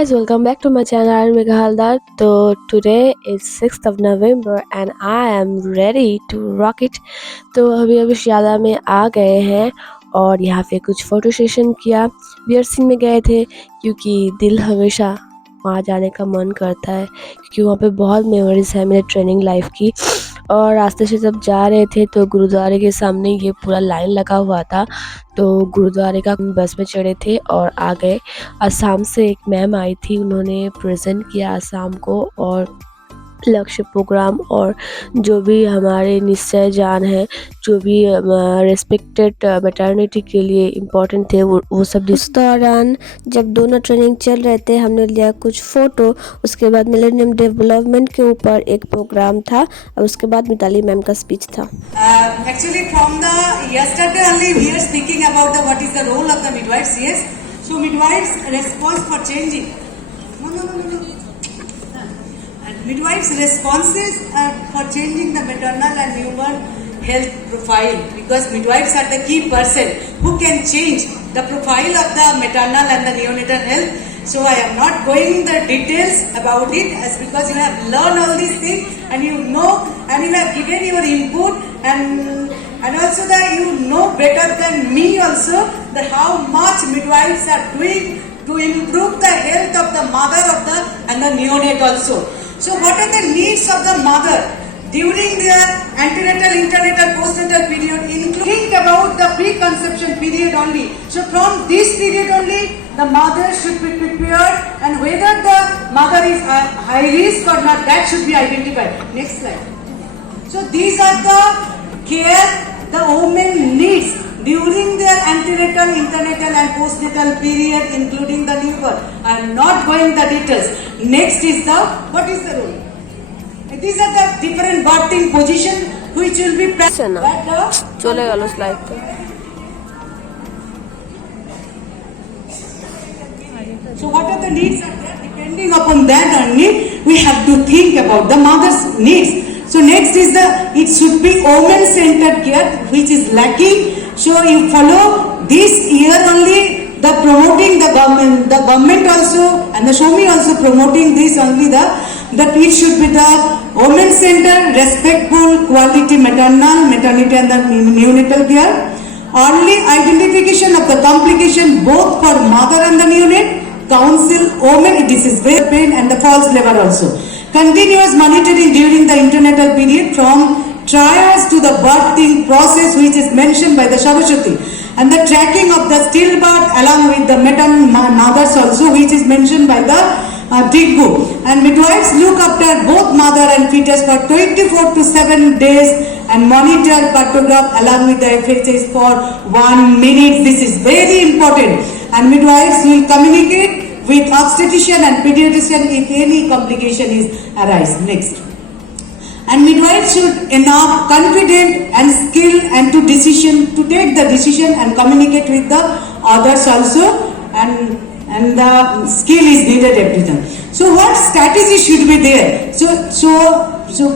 guys, welcome back to my channel. I'm Megha Haldar. So today is 6th of November and I am ready to rock it. तो अभी शारदा में आ गए हैं और यहाँ पे कुछ फोटो सेशन किया। बियर सिंह में गए थे क्योंकि दिल हमेशा वहाँ जाने का मन करता है, क्योंकि वहाँ पे बहुत मेमोरीज है मेरे ट्रेनिंग लाइफ की। और रास्ते से जब जा रहे थे तो गुरुद्वारे के सामने ये पूरा लाइन लगा हुआ था, तो गुरुद्वारे का बस में चढ़े थे और आ गए। असम से एक मैम आई थी, उन्होंने प्रेजेंट किया असम को, और लक्ष्य प्रोग्राम और जो भी हमारे निश्चय जान है, जो भी रेस्पेक्टेड मैटरनिटी के लिए इम्पोर्टेंट थे, वो सब इस दौरान जब दोनों ट्रेनिंग चल रहे थे हमने लिया कुछ फ़ोटो। उसके बाद मिलेनियम डेवलपमेंट के ऊपर एक प्रोग्राम था और उसके बाद मिताली मैम का स्पीच था। Actually from the yesterday only we are speaking about the what is the role of the midwives. Yes, so midwives response for changing. No. Midwives' responses for changing the maternal and newborn health profile, because midwives are the key person who can change the profile of the maternal and the neonatal health. So I am not going the details about it, as because you have learned all these things and you know and you have given your input, and also that you know better than me also that how much midwives are doing to improve the health of the mother of the and the neonate also. So what are the needs of the mother during their antenatal, internatal, postnatal period, think about the preconception period only. So from this period only, the mother should be prepared, and whether the mother is high risk or not, that should be identified. Next slide. So these are the care the woman needs during their antenatal, internatal and postnatal period, including the newborn. I am not going the details. Next is the, what is the role? These are the different birthing position which will be present. चले गलो स्लाइड पे। So what are the needs are there? Depending upon that only, we have to think about the mother's needs. So next is the, it should be woman-centered care which is lacking. So you follow this year only, the promoting the government also, and the Shomi also promoting this only, that it should be the woman-centered, respectful, quality maternity and the neonatal care. Early identification of the complication both for mother and the neonate, counsel women, this is very pain and the false labor also. Continuous monitoring during the internatal period from trials to the birthing process which is mentioned by the Saraswati, and the tracking of the stillbirth along with the maternal mothers also which is mentioned by the Digbu. And midwives look after both mother and fetus for 24 to 7 days and monitor cartograph along with the FHS for 1 minute. This is very important, and midwives will communicate with obstetrician and pediatrician if any complication is arise. Next. And midwives should enough confident and skilled and to take the decision and communicate with the others also, and the skill is needed every time. So what strategy should be there? So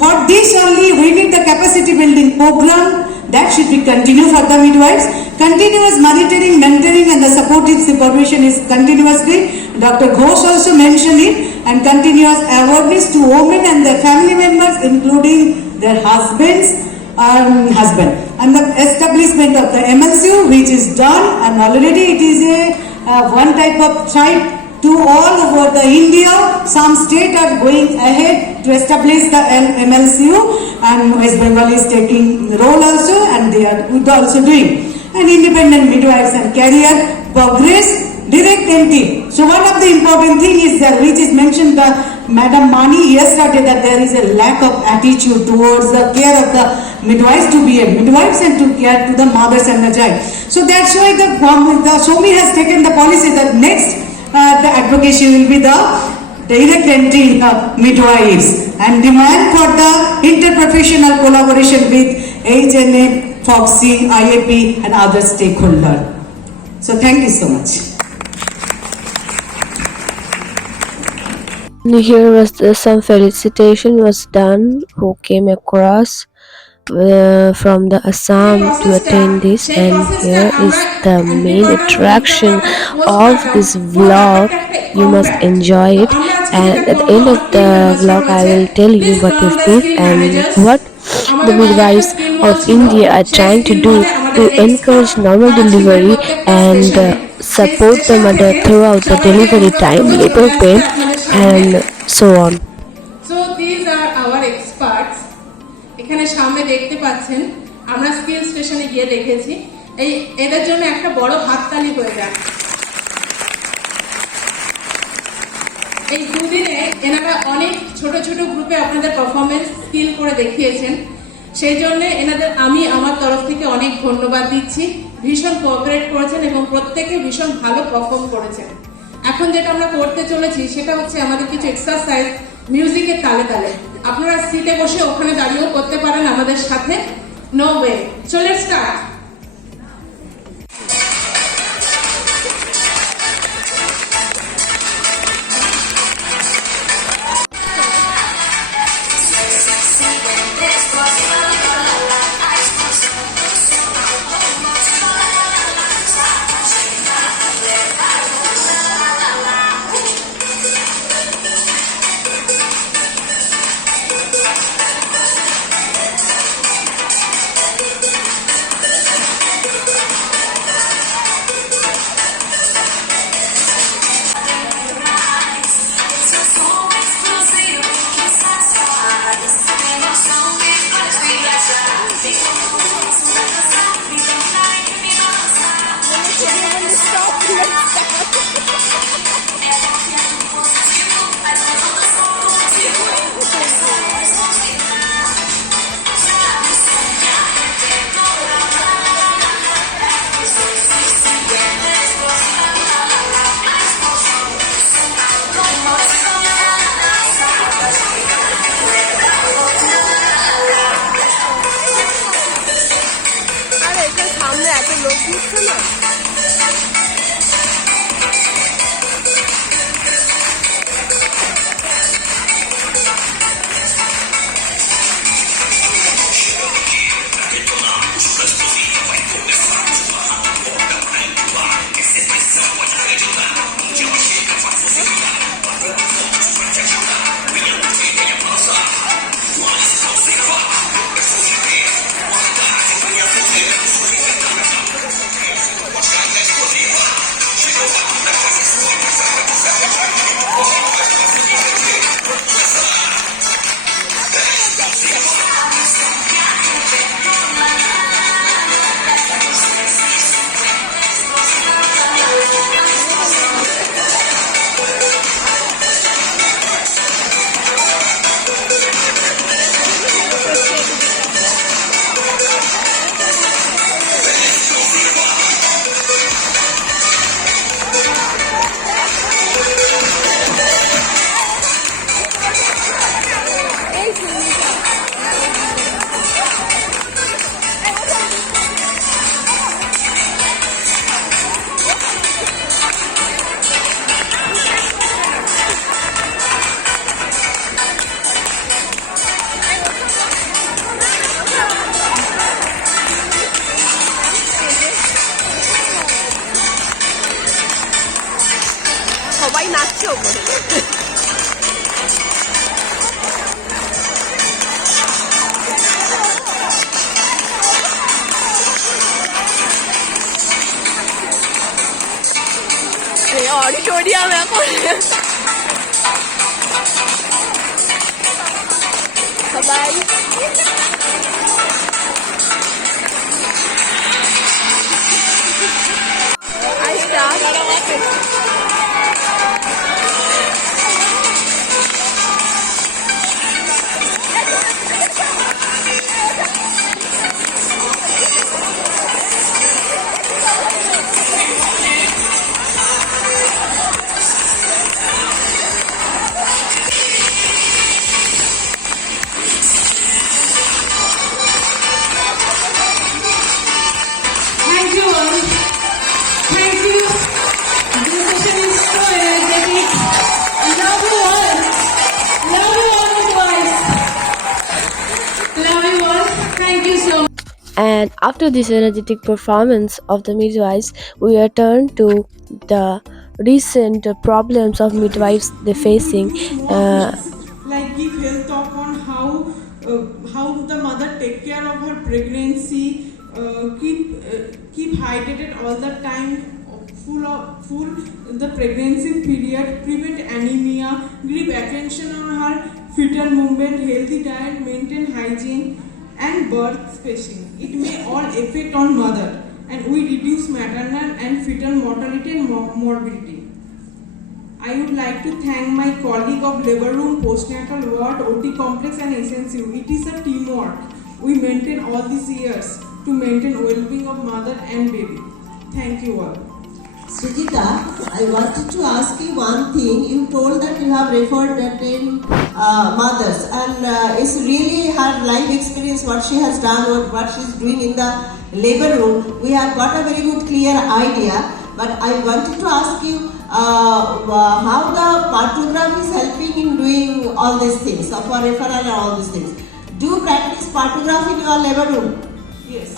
for this only we need the capacity building program that should be continued for the midwives. Continuous monitoring, mentoring and the supportive supervision is continuously. Dr. Ghosh also mentioned it, and continuous awareness to women and their family members including their husbands and the establishment of the MLCU which is done, and already it is a one type of type to all over the India. Some states are going ahead to establish the MLCU, and West Bengal is taking role also, and they are also doing. And independent midwives and career progress, direct entry. So one of the important thing is that which is mentioned by Madam Mani yesterday, that there is a lack of attitude towards the care of the midwives to be a midwives and to care to the mothers and the child. So that's why the Shomi has taken the policy that next the advocacy will be the direct entry in the midwives, and demand for the interprofessional collaboration with HNA, FOXY, IAP and other stakeholders. So thank you so much. Here was some felicitation was done who came across from the Assam to attend this, and here is the main attraction of this vlog. You must enjoy it, and at the end of the vlog I will tell you what is this and what the midwives of India are trying to do to encourage normal delivery and support the mother throughout the delivery time, labor pain, and so on. So these are our experts. এখানে সামনে দেখতে পাচ্ছেন, আমরা স্কিল স্টেশনে গিয়ে দেখেছি, এদের জন্য একটা বড় হাততালি হয়ে যায়। এই দুদিনে এনারা অনেক ছোট ছোট গ্রুপে আপনাদের পারফরমেন্স স্কিল করে দেখিয়েছেন, সেই জন্য এনাদের আমি আমার তরফ থেকে অনেক ধন্যবাদ দিচ্ছি। ভীষণ কোঅপারেট করেছেন এবং প্রত্যেকে ভীষণ ভালো পারফর্ম করেছেন। এখন যেটা আমরা করতে চলেছি সেটা হচ্ছে আমাদের কিছু এক্সারসাইজ মিউজিকের তালে তালে। আপনারা সিটে বসে ওখানে দাঁড়িয়েও করতে পারেন আমাদের সাথে। No way, so let's start. সবাই নাচছে ওপরে। অডিটোরিয়াম এখন সবাই And after this energetic performance of the midwives, we return to the recent problems of midwives they We facing. do small Uh, things like give health talk on how the mother take care of her pregnancy, keep hydrated all the time, full the pregnancy period, prevent anemia, give attention on her fetal movement, healthy diet, maintain hygiene, and birth spacing. It may all affect on mother, and we reduce maternal and fetal mortality and morbidity. I would like to thank my colleague of Labour Room, Postnatal Ward, OT Complex and SNCU. It is a teamwork. We maintain all these years to maintain well-being of mother and baby. Thank you all. Sujita, I wanted to ask you one thing. You told that you have referred 10 mothers, and it's really her life experience, what she has done, what she's doing in the labor room. We have got a very good, clear idea. But I wanted to ask you how the partograph is helping in doing all these things, of our referral and all these things. Do you practice partograph in your labor room? Yes.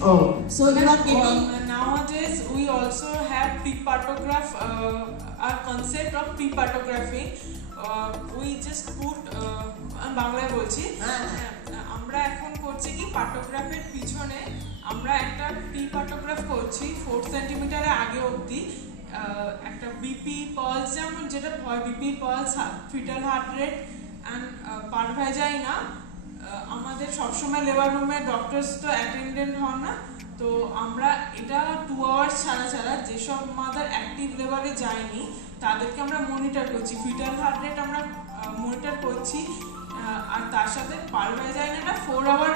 Oh, so you are getting. Nowadays, we also have pre-partograph, our concept of pre-partographing. We just put বাংলায় বলছি আমরা এখন করছি কি পার্টোগ্রাফের পিছনে আমরা একটা প্রি পার্টোগ্রাফ করছি 4 সেন্টিমিটারের আগে অবধি একটা বিপি পালস যেমন যেটা হয় BP pulse fetal heart rate and per vagina আমাদের সবসময় লেবার রুমে ডক্টরস তো অ্যাটেন্ডেন্ট হন না তো আমরা এটা 2 আওয়ার্স ছাড়া ছাড়া যেসব মাদার অ্যাক্টিভ লেবারে যায়নি তাদেরকে আমরা মনিটর করছি ফিটাল হার্ট রেট আমরা মনিটর করছি আর তার সাথে পারভাজাইনাটা 4 আওয়ার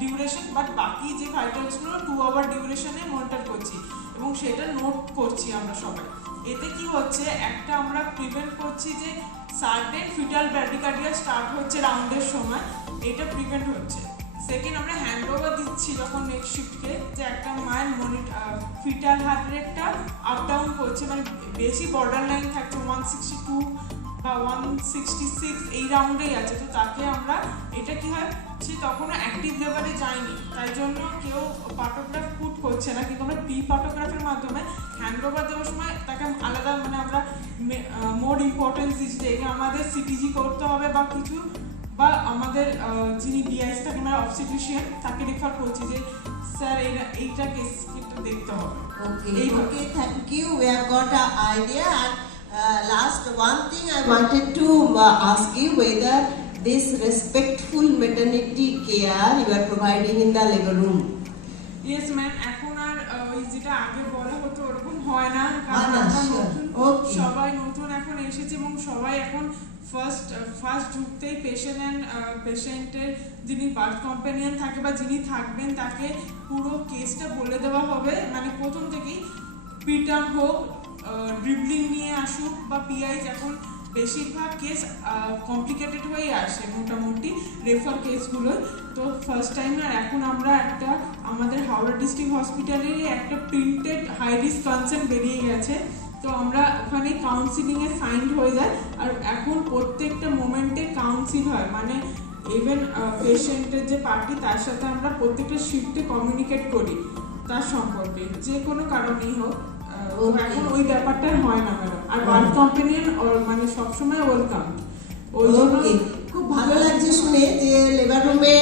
ডিউরেশন বাট বাকি যে ভাইটালসগুলো 2 আওয়ার ডিউরেশনে মনিটর করছি এবং সেটা নোট করছি আমরা সবাই এতে কি হচ্ছে একটা আমরা প্রিভেন্ট করছি যে সার্টেন ফিটাল ব্র্যাডিকার্ডিয়া স্টার্ট হচ্ছে রাউন্ডের সময় এটা প্রিভেন্ট হচ্ছে সেকেন্ড আমরা হ্যান্ড ওভার দিচ্ছি যখন নেক্সট শিফটকে যে একটা মায়ের ফিটাল হার্ট রেটটা আপ ডাউন করছে মানে বেশি বর্ডার লাইন থাকছে 162 বা 166 এই রাউন্ডেই আছে তো তাকে আমরা এটা কি হয় সে তখনও অ্যাক্টিভ লেবারে যায়নি তাই জন্য কেউ পার্টোগ্রাফ পুট করছে না কিন্তু আমরা প্রি পার্টোগ্রাফের মাধ্যমে হ্যান্ড ওভার দেওয়ার সময় তাকে আলাদা মানে আমরা মোর ইম্পর্টেন্স দিচ্ছি যে আমাদের সিটিজি করতে হবে বা কিছু বা আমাদের যিনি ডিআইস থাকে মানে অবস্টেট্রিশিয়ান তাকে রেফার করছি যে স্যার এইটা কেস কিন্তু দেখতে হবে Okay, thank you. We have got an idea. And last one thing I wanted to ask you whether this respectful maternity care you are providing in the labor room. Yes ma'am এখন আর ওই যেটা আগে বলা হতো ওরকম হয় না কারণ না, আমরা sure. নতুন Okay. সবাই নতুন এখন এসেছে এবং সবাই এখন ফার্স্ট ঢুকতেই পেশেন্টের যিনি বার্থ কম্প্যানিয়ন থাকে বা যিনি থাকবেন তাকে পুরো কেসটা বলে দেওয়া হবে মানে প্রথম থেকেই প্রিটার্ম হোক ড্রিবলিং নিয়ে আসুক বা পিআইজ এখন বেশিরভাগ কেস কমপ্লিকেটেড হয়ে আসে মোটামুটি রেফার কেসগুলোয় তো ফার্স্ট টাইম আর এখন আমরা একটা আমাদের হাওড়া ডিস্ট্রিক্ট হসপিটালেরই একটা প্রিন্টেড হাই রিস্ক কনসেন্ট বেরিয়ে গেছে তো আমরা ওখানে কাউন্সিলিংয়ে সাইন্ড হয়ে যায় আর এখন প্রত্যেকটা মোমেন্টে কাউন্সিল হয় মানে ইভেন পেশেন্টের যে পার্টি তার সাথে আমরা প্রত্যেকটা শিফটে কমিউনিকেট করি তার সম্পর্কে যে কোনো কারণেই হোক এখন ওই ব্যাপারটা হয় না ম্যাডাম আর বার্থ কম্প্যানিয়ন মানে সবসময় ওয়েলকাম ওই জন্য খুব ভালো লাগছে শুনে যে লেবার রুমে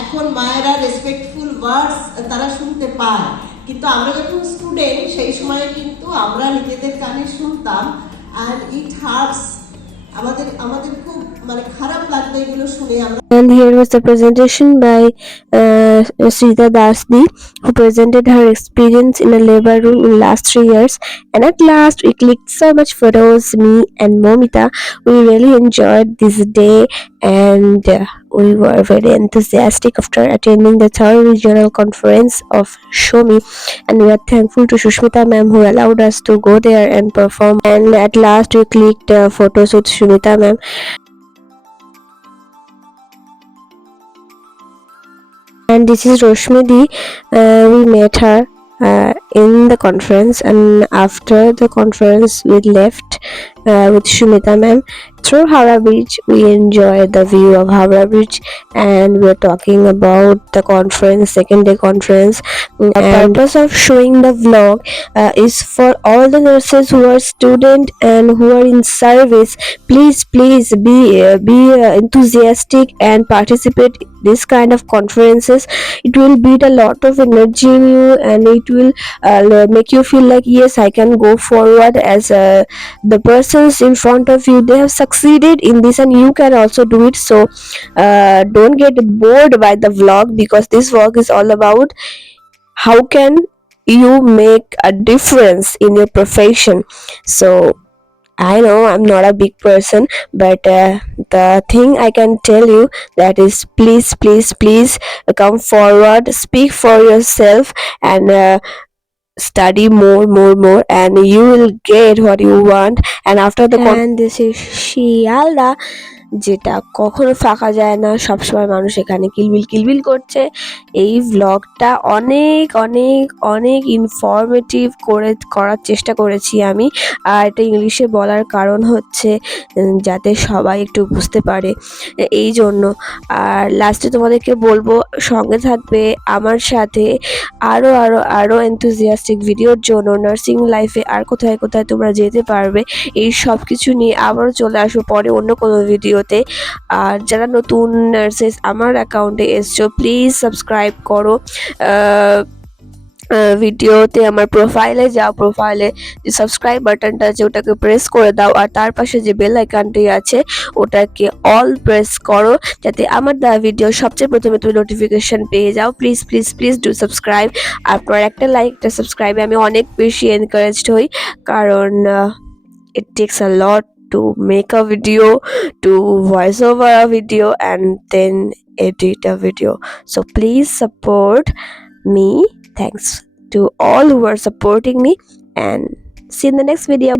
এখন মায়েরা রেসপেক্টফুল ওয়ার্ডস তারা শুনতে পায় কিন্তু আমরা যখন স্টুডেন্ট সেই সময় কিন্তু আমরা নিজেদের কানে শুনতাম অ্যান্ড ইট হার্টস আমাদের খুব মানে খারাপ লাগতো এগুলো শুনে আমরা And here was the presentation by Srita Dasbi, who presented her experience in a labor room in last 3 years. And at last, we clicked so much photos, me and Momita. We really enjoyed this day, and we were very enthusiastic after attending the third regional conference of Shomi. And we are thankful to Shushmita ma'am who allowed us to go there and perform. And at last, we clicked photos with Shushmita ma'am. And this is Roshmidi. We met her in the conference, and after the conference we left with Shumita ma'am. Through Howrah Bridge, we enjoy the view of Howrah Bridge, and we're talking about the conference, second day conference. The purpose of showing the vlog is for all the nurses who are student and who are in service. Please be enthusiastic and participate this kind of conferences. It will beat a lot of energy in you, and it will make you feel like, yes, I can go forward, as the persons in front of you, they have succeeded in this and you can also do it. So don't get bored by the vlog, because this vlog is all about how can you make a difference in your profession. So I know I'm not a big person, but the thing I can tell you, that is, please come forward, speak for yourself, and study more, and you will get what you want. And after the and this is Shialda, যেটা কখনো ফাঁকা যায় না, সবসময় মানুষ এখানে কিলবিল করছে। এই ভ্লগটা অনেক ইনফরমেটিভ করার চেষ্টা করেছি আমি, আর এটা ইংলিশে বলার কারণ হচ্ছে যাতে সবাই একটু বুঝতে পারে, এই জন্য। আর লাস্টে তোমাদেরকে বলবো, সঙ্গে থাকবে আমার সাথে আরও এনথুজিয়াস্টিক ভিডিওর জন্য। নার্সিং লাইফে আর কোথায় তোমরা যেতে পারবে, এই সব কিছু নিয়ে আবারও চলে আসবো পরে অন্য কোনো ভিডিওতে। আর যারা নতুন নার্সেস আমার অ্যাকাউন্টে এসছো, প্লিজ সাবস্ক্রাইব করো। ভিডিওতে আমার প্রোফাইলে যাও, প্রোফাইলে যে সাবস্ক্রাইব বাটনটা আছে ওটাকে প্রেস করে দাও, আর তার পাশে যে বেল আইকনটি আছে ওটাকে অল প্রেস করো, যাতে আমার দেওয়া ভিডিও সবচেয়ে প্রথমে তুমি নোটিফিকেশন পেয়ে যাও। Please do subscribe. আপনার একটা লাইক, একটা সাবস্ক্রাইবে আমি অনেক বেশি এনকারেজড হই, কারণ it takes a lot to make a video, to voice over a video, and then edit a video. So please support me. Thanks to all who are supporting me, and see you in the next video.